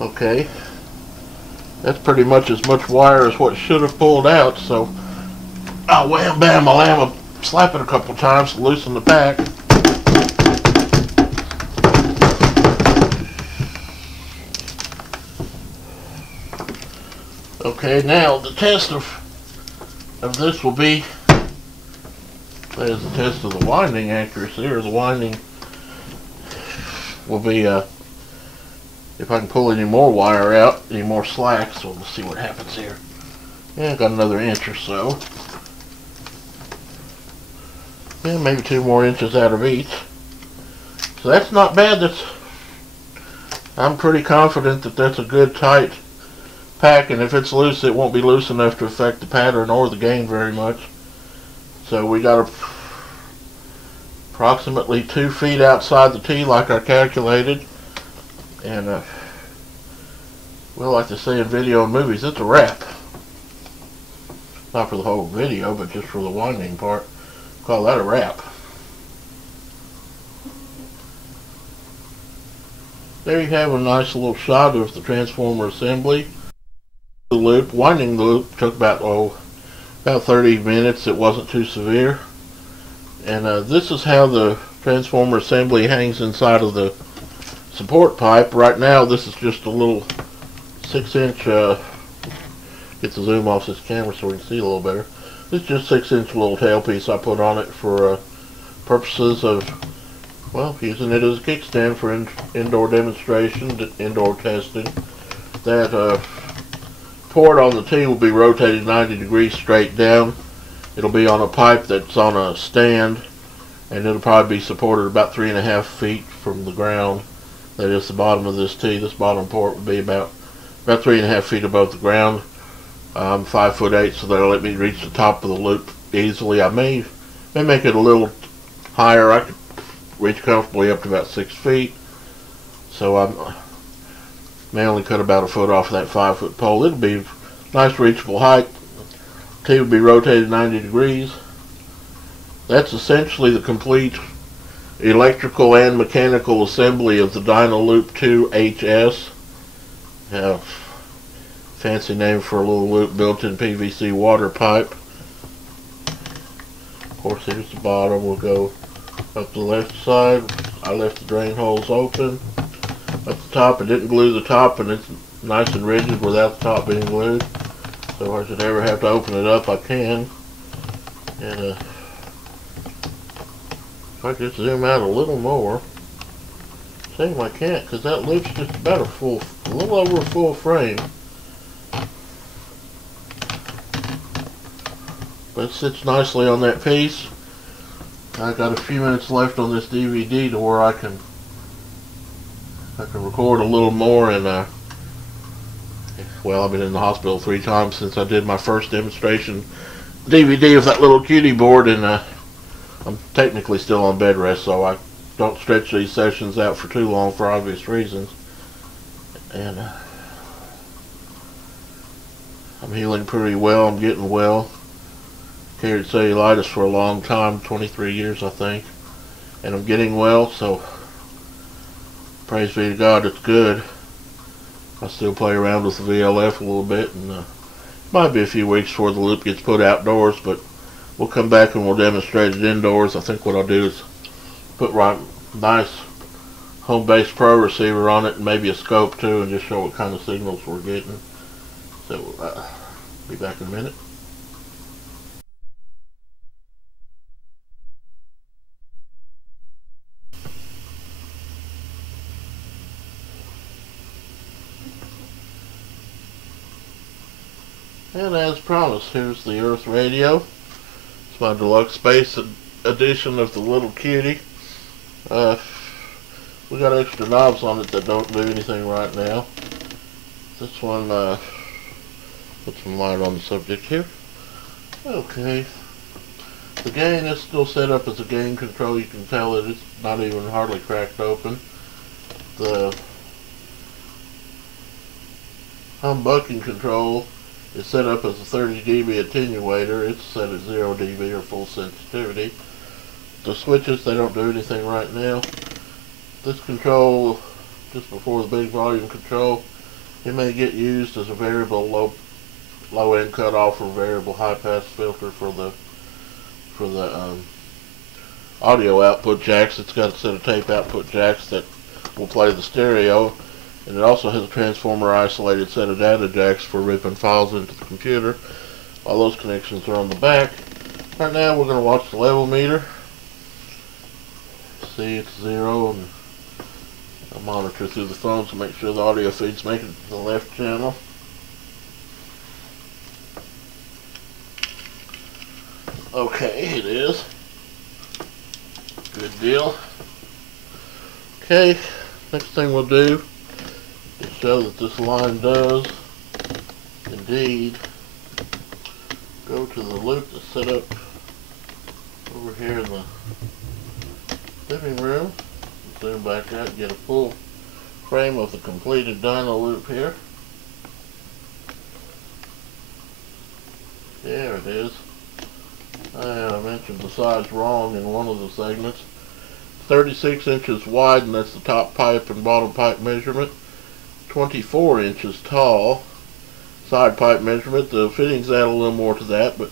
Okay, that's pretty much as much wire as what should have pulled out, so I'll wham bam a lamb, slap it a couple times to loosen the pack. Okay, now the test of this will be, that is the test of the winding accuracy, or the winding will be if I can pull any more wire out, any more slack. So we'll see what happens here. Yeah, got another inch or so. Yeah, maybe 2 more inches out of each. So that's not bad. I'm pretty confident that that's a good tight pack, and if it's loose, it won't be loose enough to affect the pattern or the gain very much. So we got approximately 2 feet outside the tee like I calculated, and we like to say in video and movies, it's a wrap. Not for the whole video, but just for the winding part. Call that a wrap. There you have a nice little shot of the transformer assembly. The loop, winding the loop, took about 30 minutes. It wasn't too severe. And this is how the transformer assembly hangs inside of the support pipe. Right now this is just a little 6-inch, get the zoom off this camera so we can see a little better. This is just 6-inch little tailpiece I put on it for purposes of, well, using it as a kickstand for indoor demonstration, indoor testing. That port on the tee will be rotated 90 degrees straight down. It'll be on a pipe that's on a stand, and it'll probably be supported about 3.5 feet from the ground. That is the bottom of this tee. This bottom port would be about 3.5 feet above the ground. I'm 5'8", so that'll let me reach the top of the loop easily. I may make it a little higher. I could reach comfortably up to about 6 feet. So I may only cut about a foot off of that 5-foot pole. It'll be nice reachable height. Tee will be rotated 90 degrees. That's essentially the complete electrical and mechanical assembly of the DynaLoop II HS. Fancy name for a little loop built-in PVC water pipe. Of course, here's the bottom. We'll go up the left side. I left the drain holes open. Up the top, I didn't glue the top, and it's nice and rigid without the top being glued. So if I should ever have to open it up, I can. And if I just zoom out a little more, same I can't, because that loop's just about a little over a full frame. But it sits nicely on that piece. I've got a few minutes left on this DVD to where I can record a little more, and well, I've been in the hospital 3 times since I did my first demonstration DVD of that little cutie board, and I'm technically still on bed rest, so I don't stretch these sessions out for too long for obvious reasons. And I'm healing pretty well. I'm getting well. Carried cellulitis for a long time, 23 years I think, and I'm getting well, so praise be to God, it's good. I still play around with the VLF a little bit, and might be a few weeks before the loop gets put outdoors, but we'll come back and we'll demonstrate it indoors. I think what I'll do is put nice home-based pro receiver on it, and maybe a scope too, and just show what kind of signals we're getting. So be back in a minute. And as promised, here's the Earth radio. It's my deluxe space edition of the little cutie. We got extra knobs on it that don't do anything right now. This one, put some light on the subject here. Okay. The gain is still set up as a gain control. You can tell that it's not even hardly cracked open. The humbucking control is set up as a 30 dB attenuator. It's set at 0 dB or full sensitivity. The switches, they don't do anything right now. This control, just before the big volume control, It may get used as a variable low end cutoff or variable high pass filter for the audio output jacks. It's got a set of tape output jacks that will play the stereo, and it also has a transformer isolated set of data jacks for ripping files into the computer. All those connections are on the back. Right now we're going to watch the level meter. See, it's 0, and I'll monitor through the phone to make sure the audio feed's making it to the left channel. Okay, it is. Good deal. Okay, next thing we'll do is show that this line does indeed go to the loop that's set up over here in the living room. Zoom back out and get a full frame of the completed DynaLoop here. There it is. I mentioned the size wrong in one of the segments. 36 inches wide, and that's the top pipe and bottom pipe measurement. 24 inches tall side pipe measurement. The fittings add a little more to that, but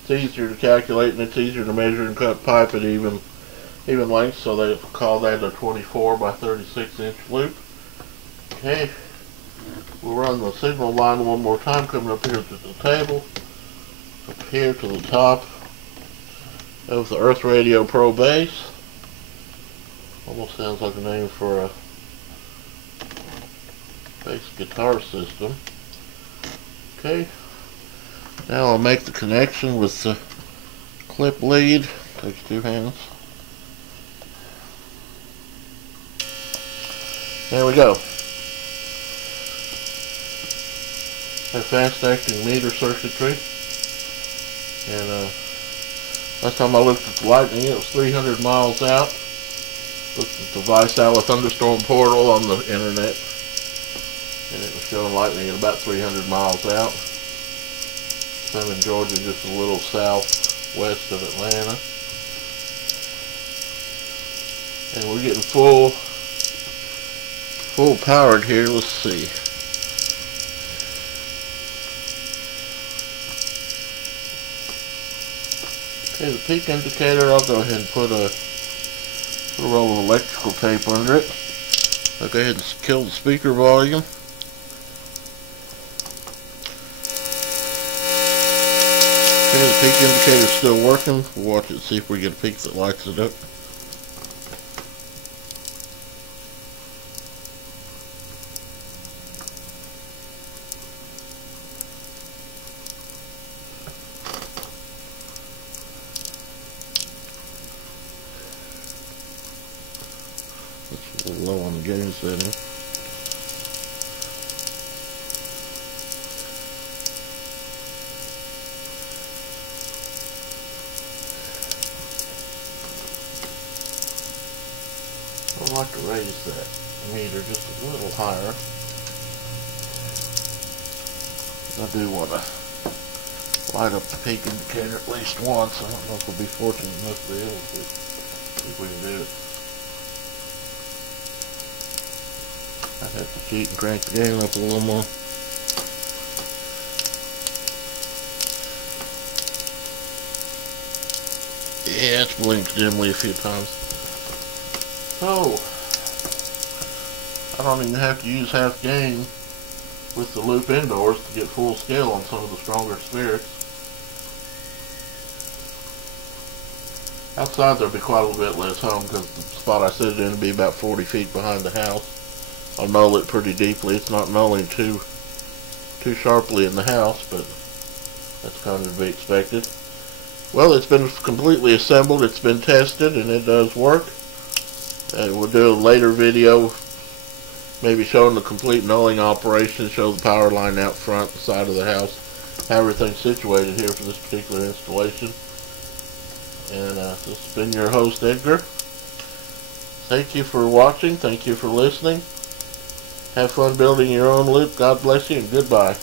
it's easier to calculate and it's easier to measure and cut pipe at even length, so they call that a 24 by 36 inch loop. Okay, we'll run the signal line one more time, coming up here to the table, up here to the top of the Earth Radio Pro bass. Almost sounds like a name for a bass guitar system. Okay, now I'll make the connection with the clip lead. Takes 2 hands. There we go. A fast acting meter circuitry. And last time I looked at the lightning, it was 300 miles out. Looked at the Vice thunderstorm portal on the internet, and it was showing lightning at about 300 miles out. I'm in Georgia, just a little southwest of Atlanta. And we're getting full powered here. Let's see. Okay, the peak indicator, I'll go ahead and put a roll of electrical tape under it. I'll go ahead and kill the speaker volume. Okay, the peak indicator's still working. We'll watch it, see if we get a peak that lights it up. It's a little low on the gain setting. I'd like to raise that meter just a little higher. I do want to light up the peak indicator at least once. I don't know if we'll be fortunate enough to be able to. See if we can do it. I'd have to cheat and crank the gain up a little more. Yeah, it's blinked dimly a few times. So, I don't even have to use half gain with the loop indoors to get full scale on some of the stronger spirits. Outside there'll be quite a little bit less hum because the spot I set it in will be about 40 feet behind the house. I'll null it pretty deeply. It's not nulling too sharply in the house, but that's kind of to be expected. Well, it's been completely assembled, it's been tested, and it does work. We'll do a later video, maybe showing the complete nulling operation, show the power line out front, the side of the house, how everything's situated here for this particular installation. And this has been your host, Edgar. Thank you for watching, thank you for listening. Have fun building your own loop. God bless you, and goodbye.